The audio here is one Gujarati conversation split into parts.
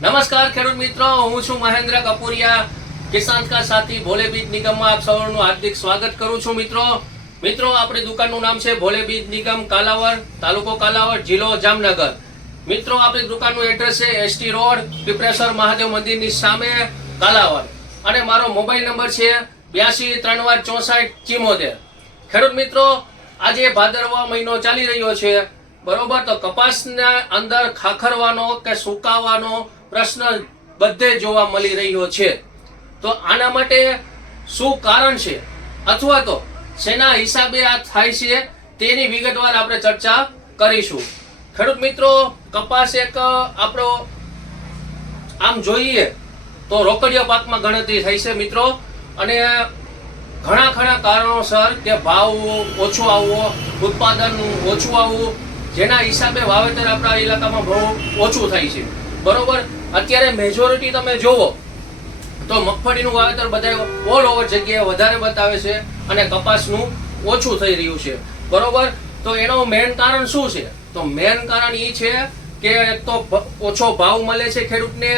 નમસ્કાર ખેડૂત મિત્રો, હું છું મહેન્દ્ર કપૂરિયા, કિસાન કા સાથી ભોલે બીજ નિગમમાં આપ સૌનું હાર્દિક સ્વાગત કરું છું મિત્રો. મિત્રો, આપણી દુકાનનું નામ છે ભોલે બીજ નિગમ કાલાવર તાલુકો કાલાવર જિલ્લો જામનગર. મિત્રો, આપણી દુકાનનું એડ્રેસ છે એસટી રોડ પીપળેશ્વર મહાદેવ મંદિરની સામે કાલાવર અને મારો મોબાઈલ નંબર છે બ્યાસી ત્રણ વાર ચોસઠ ચિમોતેર. ખેડૂત મિત્રો, આજે ભાદરવા મહિનો ચાલી રહ્યો છે. બરોબર, તો કપાસના અંદર ખાખરવાનો કે સુકાવાનો પ્રશ્ન બધે જોવા મળી રહ્યો છે. તો આના માટે શું કારણ છે? અથવા તો શેના હિસાબે આ થાય છે? તેની વિગતવાર આપણે ચર્ચા કરીશું. ખેડૂત મિત્રો, કપાસ એક આપણો આમ જોઈએ તો રોકડિયા પાકમાં ગણતરી થઈ છે મિત્રો. અને ઘણા ઘણા કારણોસર કે ભાવ ઓછો આવવો, ઉત્પાદન ઓછું આવવું, જેના હિસાબે વાવેતર આપણા ઇલાકામાં બહુ ઓછું થાય છે. બરોબર? અત્યારે મેજોરિટી તમે જોવો, તો મગફળીનું વાવેતર બધા ઓલ ઓવર જગ્યાએ વધારે બતાવે છે અને કપાસનું ઓછું થઈ રહ્યું છે. બરોબર? તો એનો મેન કારણ શું છે? તો મેન કારણ એ છે કે એક તો ઓછો ભાવ મળે છે ખેડૂતને,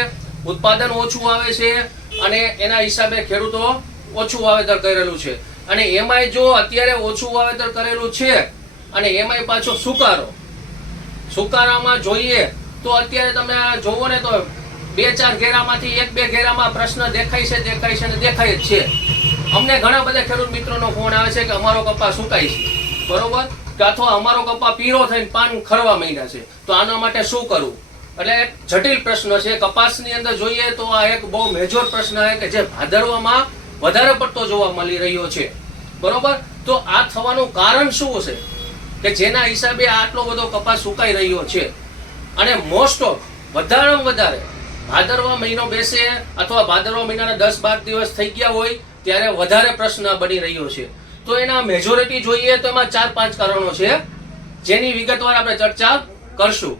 ઉત્પાદન ઓછું આવે છે અને એના હિસાબે ખેડૂતો ઓછું વાવેતર કરેલું છે. અને એમાંય જો અત્યારે ઓછું વાવેતર કરેલું છે અને એમાંય પાછો સુકારો, સુકારામાં જોઈએ તો અત્યારે તમે જોવો ને તો બે ચાર ઘેરામાંથી એક બે ઘેરામાં પ્રશ્ન દેખાય છે દેખાય છે અને દેખાય જ છે. અમને ઘણા બધા ખેડૂત મિત્રોનો ફોન આવે છે કે અમારો કપા સુકાય છે. બરોબર? કે અથવા અમારો કપા પીળો થઈને પાન ખરવા માંડ્યા છે. તો આના માટે શું કરવું? એટલે એક જટિલ પ્રશ્ન છે. કપાસની અંદર જોઈએ તો આ એક બહુ મેજોર પ્રશ્ન છે કે જે ભાદરવામાં વધારે પડતો જોવા મળી રહ્યો છે. બરોબર? તો આ થવાનું કારણ શું છે? કે જેના હિસાબે આટલો બધો કપાસ સુકાઈ રહ્યો છે. અને મોસ્ટ ઓફ વધારેમાં વધારે ભાદરવા મહિનો બેસે અથવા ભાદરવા મહિનાના દસ બાર દિવસ થઈ ગયા હોય ત્યારે વધારે પ્રશ્ન બની રહ્યો છે. તો એના મેજોરિટી જોઈએ તો એમાં ચાર પાંચ કારણો છે. જેની વિગતવાર આપણે ચર્ચા કરશું.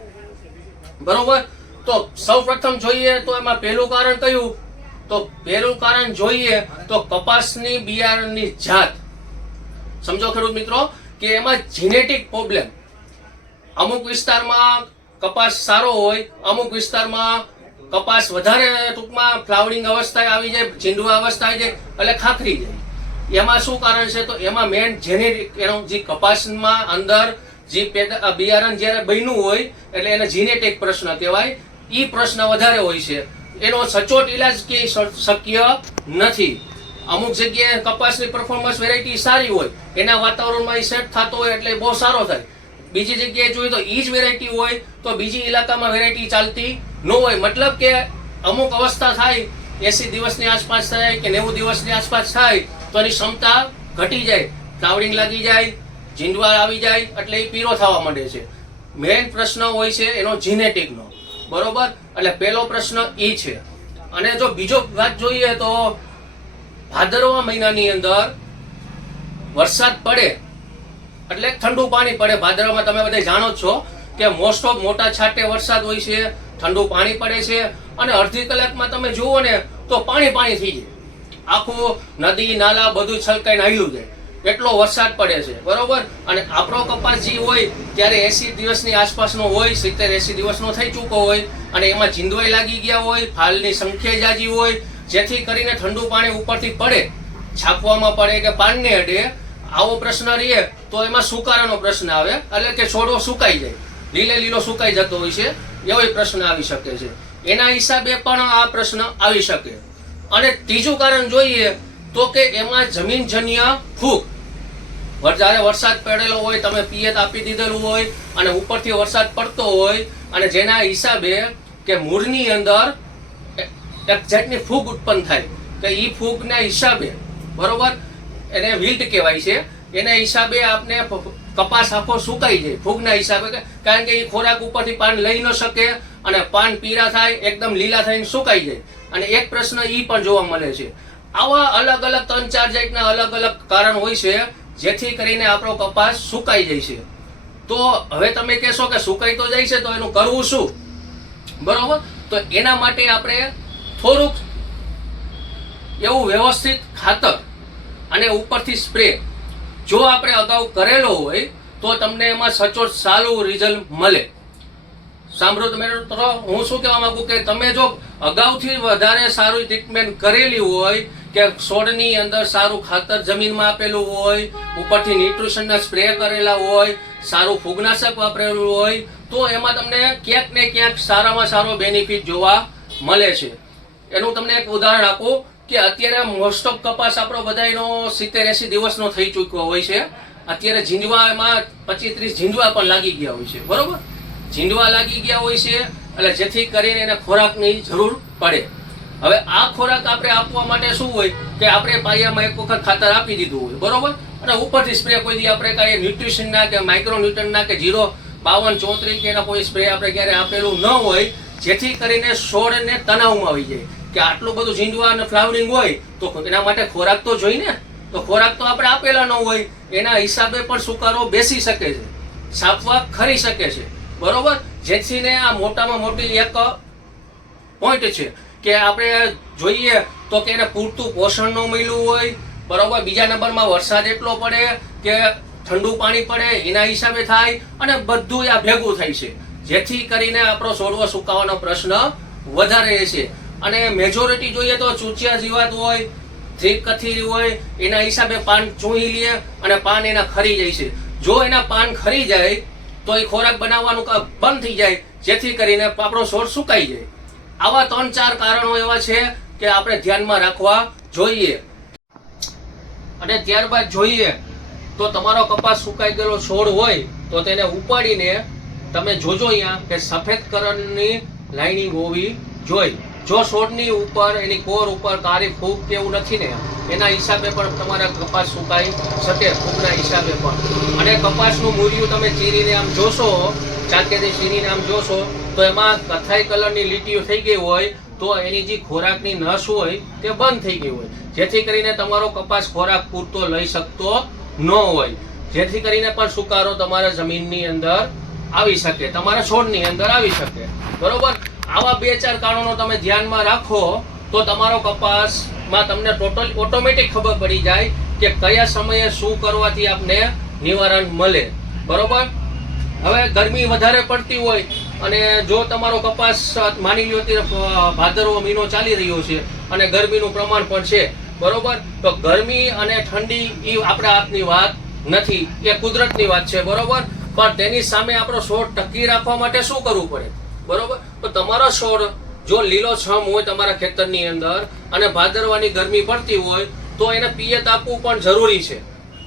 બરોબર? તો સૌ પ્રથમ જોઈએ તો એમાં પહેલું કારણ કયું? તો પહેલું કારણ જોઈએ તો કપાસની બિયારણની જાત. સમજો ખેડૂત મિત્રો કે એમાં જીનેટિક પ્રોબ્લેમ અમુક વિસ્તારમાં કપાસ સારો હોય, અમુક વિસ્તારમાં કપાસ વધારે ટૂંકમાં ફ્લાવરિંગ અવસ્થાએ આવી જાય, ચીંડવા અવસ્થા આવી જાય, એટલે ખાખરી જાય. એમાં શું કારણ છે તો એમાં મેન જેનેટિક એનો જે કપાસમાં અંદર જે પેદા બિયારણ જ્યારે બન્યું હોય, એટલે એને જીનેટિક પ્રશ્ન કહેવાય. એ પ્રશ્ન વધારે હોય છે. એનો સચોટ ઈલાજ કે શક્ય નથી. અમુક જગ્યાએ કપાસની પરફોર્મન્સ વેરાયટી સારી હોય, એના વાતાવરણમાં એ સેટ થતો હોય એટલે બહુ સારો થાય. બીજી જગ્યાએ જોઈએ તો એ જ વેરાયટી હોય તો બીજી ઇલાકામાં વેરાયટી ચાલતી ન હોય. મતલબ કે અમુક અવસ્થા થાય, એસી દિવસની આસપાસ થાય કે નેવું દિવસની આસપાસ થાય, તો એની ક્ષમતા ઘટી જાય. ફ્લાવરિંગ લાગી જાય જીંડવા આવી જાય, એટલે એ પીરો થવા માંડે છે. મેઇન પ્રશ્ન હોય છે એનો જીનેટિકનો બરોબર? એટલે પહેલો પ્રશ્ન એ છે. અને જો બીજો વાત જોઈએ તો ભાદરવા મહિનાની અંદર વરસાદ પડે એટલે ઠંડુ પાણી પડે. ભાદરવામાં તમે બધા જાણો છો કે મોસ્ટ ઓફ મોટા છાંટે વરસાદ હોય છે, ઠંડુ પાણી પડે છે અને અડધી કલાકમાં તમે જુઓ ને તો પાણી પાણી થઈ જાય. આખું નદી, નાલા બધું છલકાઈને આવ્યું જાય. એટલો વરસાદ પડે છે. બરોબર? અને આપણો કપાસ જે હોય ત્યારે એસી દિવસની આસપાસનો હોય, સિત્તેર એસી દિવસનો થઈ ચૂકો હોય અને એમાં જીંદવાઈ લાગી ગયા હોય, ફાલની સંખ્યા જાજી હોય, જેથી કરીને ઠંડુ પાણી ઉપરથી પડે. છાપવામાં પડે કે પાનને અડે. આવો પ્રશ્ન રહીએ તો એમાં સુકારાનો પ્રશ્ન આવે. એટલે કે છોડો સુકાઈ જાય. લીલે લીલો સુકાઈ જતો હોય છે, એવો પ્રશ્ન આવી શકે છે. એના હિસાબે પણ આ પ્રશ્ન આવી શકે. અને ત્રીજું કારણ જોઈએ તો કે એમાં જમીનજન્ય ફૂગ. જ્યારે વરસાદ પડેલો હોય, તમે પિયત આપી દીધેલું હોય અને ઉપરથી વરસાદ પડતો હોય અને જેના હિસાબે કે મૂળની અંદર એક જાતની ફૂગ ઉત્પન્ન થાય. કે એ ફૂગના હિસાબે, બરોબર? એને વિલ્ટ કહેવાય છે. એના હિસાબે આપને કપાસ આખો સુકાઈ જાય, ફૂગના હિસાબે કારણ કે એ ખોરાક ઉપરથી પાન લઈ ન શકે અને પાન પીળા થાય, એકદમ લીલા થઈને સુકાઈ જાય. અને એક પ્રશ્ન એ પણ જોવા મળે છે. આવા અલગ અલગ ત્રણ ચાર જાતના અલગ અલગ કારણ હોય છે, જેથી કરીને આપણો કપાસ સુકાઈ જાય છે. તો હવે તમે કહેશો કે સુકાઈ તો જાય છે, તો એનું કરવું શું? બરોબર? તો એના માટે આપણે થોડુંક એવું વ્યવસ્થિત ખાતર અને ઉપરથી સ્પ્રે જો આપણે અગાઉ કરેલો હોય, તો તમને એમાં સચોટ સારું રિઝલ્ટ મળે. સાંભળો તમે મિત્રો હું શું કહેવા માંગુ કે તમે જો અગાઉથી વધારે સારું ટ્રીટમેન્ટ કરેલી હોય, કે છોડની અંદર સારું ખાતર જમીનમાં આપેલું હોય, ઉપરથી ન્યુટ્રિશનના સ્પ્રે કરેલા હોય, સારું ફૂગનાશક વાપરેલું હોય, તો એમાં તમને ક્યાંક ને ક્યાંક સારામાં સારો બેનિફિટ જોવા મળે છે. એનું તમને એક ઉદાહરણ આપું. કે અત્યારે મોસ્ટ ઓફ કપાસ આપણો બધાનો સિત્તેર એસી દિવસનો થઈ ચૂક્યો હોય છે. અત્યારે ઝીંડવામાં પચીસ ત્રીસ ઝીંડવા પણ લાગી ગયા હોય છે. બરોબર? ઝીંડવા લાગી ગયા હોય છે, એટલે જેથી કરીને એને ખોરાકની જરૂર પડે. હવે આ ખોરાક આપણે આપવા માટે શું હોય કે આપણે પાયામાં એક વખત ખાતર આપી દીધું હોય. બરોબર? અને ઉપરથી સ્પ્રે કોઈ દી આપણે કાંઈ ન્યુટ્રિશનના કે માઇક્રો ન્યુટ્રનના કે ઝીરો બાવન, ચોત્રીસ કે એના કોઈ સ્પ્રે આપણે ક્યારે આપેલું ન હોય, જેથી કરીને છોડને તણાવમાં આવી જાય. કે આટલું બધું ઝીંડવા અને ફ્લાવરિંગ હોય તો એના માટે ખોરાક તો જોઈ ને તો ખોરાક તો આપણે આપેલા ન હોય, એના હિસાબે પણ સુકારો બેસી શકે છે સાપવા ખરી શકે છે. બરોબર? જેથીને આ મોટામાં મોટી એક પોઈન્ટ છે કે આપણે જોઈએ તો કે એને પૂરતું પોષણ ન મળ્યું હોય, બરોબર? બીજા નંબરમાં વરસાદ એટલો પડે કે ઠંડુ પાણી પડે, એના હિસાબે થાય અને બધું આ ભેગું થાય છે. જેથી કરીને આપણો છોડવો સુકાવાનો પ્રશ્ન વધારે છે. અને મેજોરિટી જોઈએ તો ચૂચિયા જીવાત હોય થ્રીક કથીરી હોય, એના હિસાબે પાન ચૂહી લે અને પાન એના ખરી જાય છે. જો એના પાન ખરી જાય, તો એ ખોરાક બનાવવાનું બંધ થઈ જાય, જેથી કરીને આપણો છોડ સુકાઈ જાય. આવા ત્રણ ચાર કારણો એવા છે કે આપણે ધ્યાનમાં રાખવા જોઈએ. અને ત્યારબાદ જોઈએ તો તમારો કપાસ સુકાઈ ગયેલો છોડ હોય, તો તેને ઉપાડીને તમે જોજો અહીંયા કે સફેદ કલરની લાઈની હોવી જોઈએ. જો છોડની ઉપર, એની કોર ઉપર કાળી ફૂગ કે એવું નથી ને, એના હિસાબે પણ તમારા કપાસ સુકાઈ શકે, ફૂગના હિસાબે પણ. અને કપાસનું મૂર્યું તમે ચીરીને આમ જોશો ચાંકેથી ચીરીને આમ જોશો, તો એમાં કથાઈ કલરની લીટીઓ થઈ ગઈ હોય, તો એની જે ખોરાકની નસ હોય, તે બંધ થઈ ગઈ હોય. જેથી કરીને તમારો કપાસ ખોરાક પૂરતો લઈ શકતો ન હોય. જેથી કરીને પણ સુકારો તમારા જમીનની અંદર આવી શકે, તમારા છોડની અંદર આવી શકે. બરોબર? આવા બે ચાર કારણો તમે ધ્યાનમાં રાખો, તો તમારો કપાસમાં તમને ટોટલ ઓટોમેટિક ખબર પડી જાય કે કયા સમયે શું કરવાથી આપને નિવારણ મળે. બરોબર? હવે ગરમી વધારે પડતી હોય અને જો તમારો કપાસ માની લ્યો અત્યારે ભાદરવો મહિનો ચાલી રહ્યો છે અને ગરમીનું પ્રમાણ પણ છે, બરોબર? તો ગરમી અને ઠંડી એ આપણા હાથની વાત નથી, એ કુદરતની વાત છે, બરોબર? પણ તેની સામે આપણો છોડ ટકી રાખવા માટે શું કરવું પડે? બરોબર? તો તમારો છોડ જો લીલો છમ હોય તમારા ખેતરની અંદર અને ભાદરવાની ગરમી પડતી હોય, તો એને પિયત આપવું પણ જરૂરી છે.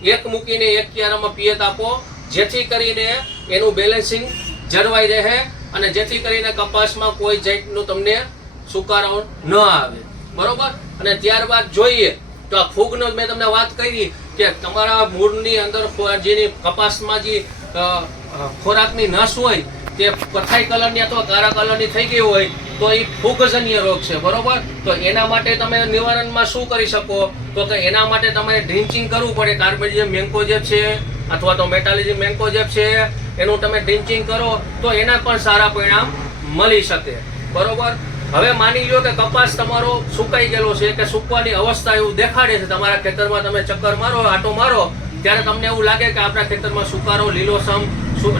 એક મૂકીને એક ક્યારામાં પિયત આપો, જેથી કરીને એનું બેલેન્સિંગ જળવાઈ રહે અને જેથી કરીને કપાસમાં કોઈ જાતનું તમને સુકારો ન આવે. બરોબર? અને ત્યારબાદ જોઈએ, તો આ ફૂગનો મેં તમને વાત કરી કે તમારા મૂળની અંદર જેની કપાસમાં જે ખોરાકની નસ હોય તે કથાઈ કલરની અથવા કાળા કલરની થઈ ગઈ હોય, તો એ ફૂગજન્ય રોગ છે, બરોબર? તો એના માટે તમે નિવારણમાં શું કરી શકો? તો કે એના માટે તમારે ડ્રિન્ચિંગ કરવું પડે. કાર્બેડિયમ મેન્કોજેબ છે, અથવા તો મેટાલિઝમ મેન્કોજેબ છે, એનું તમે ડ્રિન્ચિંગ કરો, તો એના પણ સારા પરિણામ મળી શકે. બરોબર? હવે માની લો કે કપાસ તમારો સુકાઈ ગયેલો છે, કે સુકવાની અવસ્થા એવું દેખાડે છે. તમારા ખેતરમાં તમે ચક્કર મારો, આટો મારો, ત્યારે તમને એવું લાગે કે આપણા ખેતરમાં સુકારો, લીલોસમ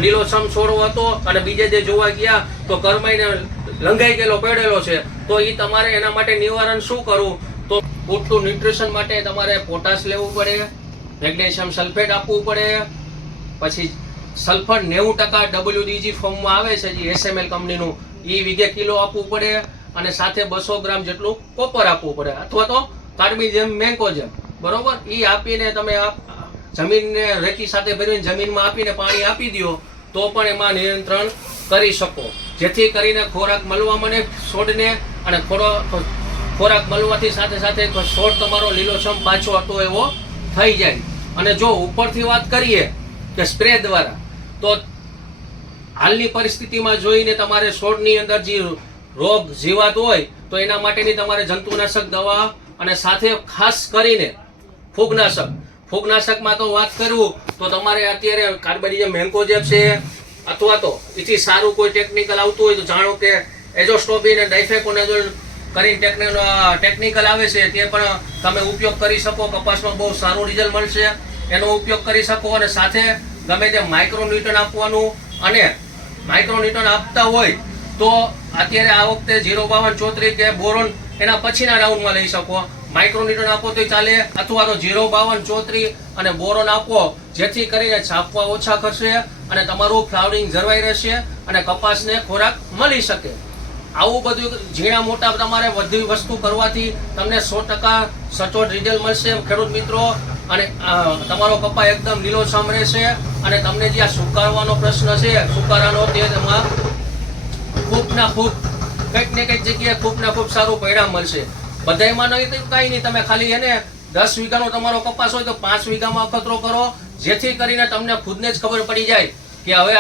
લીલોસમ છોડવો હતો અને બીજે જે જોવા ગયા, તો કરમાઈને લંઘાઈ ગયેલો, પડેલો છે. તો એ તમારે એના માટે નિવારણ શું કરવું? તો પૂરતું ન્યુટ્રિશન માટે તમારે પોટાશ લેવું પડે મેગ્નેશિયમ સલ્ફેટ આપવું પડે, પછી સલ્ફર નેવું ટકા ડબલ્યુડીજી ફોર્મમાં આવે છે જે એસએમએલ કંપનીનું એ વીઘે કિલો આપવું પડે અને સાથે બસો ગ્રામ જેટલું કોપર આપવું પડે. અથવા તો કાર્બિજેમ મેન્કોજેમ બરોબર? એ આપીને તમે જમીનને રેતી સાથે ભરીને જમીનમાં આપીને પાણી આપી દો તો પણ એમાં નિયંત્રણ કરી શકો. જેથી કરીને ખોરાક મળવા મને છોડને અને ખોરો, ખોરાક મળવાથી સાથે સાથે છોડ તમારો લીલોછમ પાછો હતો એવો થઈ જાય. અને જો ઉપરથી વાત કરીએ કે સ્પ્રે દ્વારા, તો હાલની પરિસ્થિતિમાં જોઈને તમારે છોડની અંદર જે રોગ જીવાત હોય, તો એના માટેની તમારે જંતુનાશક દવા અને સાથે ખાસ કરીને ફૂગનાશક ફૂગનાશકમાં તો વાત કરું, તો તમારે અત્યારે કાર્બનિયમ મેન્કોજેબ છે, અથવા તો એથી સારું કોઈ ટેકનિકલ આવતું હોય તો જાણો કે એજોસ્ટોબિન અને ડાઇફેકોનેઝોલ કરીને ટેકનિકલ ટેકનિકલ આવે છે, તે પણ તમે ઉપયોગ કરી શકો, કપાસમાં બહુ સારું રિઝલ્ટ મળશે. એનો ઉપયોગ કરી શકો અને સાથે ગમે તે માઇક્રોન્યુટન આપવાનું અને માઇક્રોન્યુટન આપતા હોય તો અત્યારે આ વખતે ઝીરો બાવન ચોત્રીસ કે બોરોન એના પછીના રાઉન્ડમાં લઈ શકો. માઇક્રોન્યુટન આપો તો ચાલે, અથવા તો ઝીરો બાવન, ચોત્રીસ અને બોરોન આપો, જેથી કરીને છાપવા ઓછા કરશે અને તમારું ફ્લાવરિંગ જળવાઈ રહેશે અને કપાસને ખોરાક મળી શકે. આવું બધું ઝીણા મોટા તમારે બધી વસ્તુ કરવાથી તમને સો ટકા સચોટ રિઝલ્ટ મળશે ખેડૂત મિત્રો. અને તમારો કપા એકદમ લીલોછમ રહેશે અને તમને જે આ સુકારવાનો પ્રશ્ન છે, સુકારાનો તે એમાં ખૂબ ના ખૂબ કંઈક ને કંઈક જગ્યાએ ખૂબ ના ખૂબ સારું પરિણામ મળશે. બધાયમાં નહીં તો કાંઈ નહીં. તમે ખાલી એને દસ વીઘાનો તમારો કપાસ હોય તો પાંચ વીઘામાં અખતરો કરો. જેથી કરીને તમને ખુદને જ ખબર પડી જાય કે હવે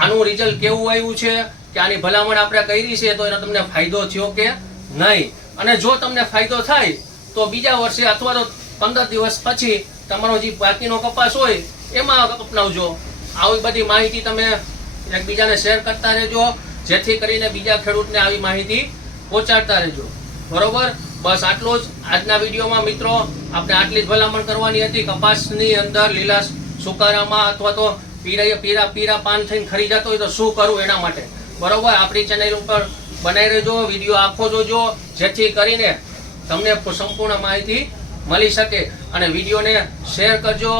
આનું રિઝલ્ટ કેવું આવ્યું છે, કે આની ભલામણ આપણે કરી છે, તો એનો તમને ફાયદો થયો કે નહીં. અને જો તમને ફાયદો થાય, તો બીજા વર્ષે અથવા તો પંદર દિવસ પછી તમારો જે બાકીનો કપાસ હોય, એમાં અપનાવજો. આવી બધી માહિતી તમે એકબીજાને શેર કરતા રહેજો. જેથી કરીને બીજા ખેડૂતને આવી માહિતી પહોંચાડતા રહેજો. બરોબર? બસ આટલું જ. આજના વિડીયોમાં મિત્રો, આપણે આટલી જ ભલામણ કરવાની હતી. કપાસની અંદર લીલા સુકારામાં અથવા તો પીરા પીરા પીરા પાન થઈને ખરી જતો હોય તો શું કરવું એના માટે? બરોબર? આપણી ચેનલ ઉપર બનાવી રહેજો, વીડિયો આખો જોજો, જેથી કરીને તમને સંપૂર્ણ માહિતી મળી શકે. અને વિડીયોને શેર કરજો,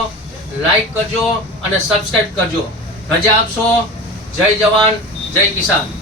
લાઈક કરજો અને સબસ્ક્રાઈબ કરજો. રજા આપશો. જય જવાન, જય કિસાન.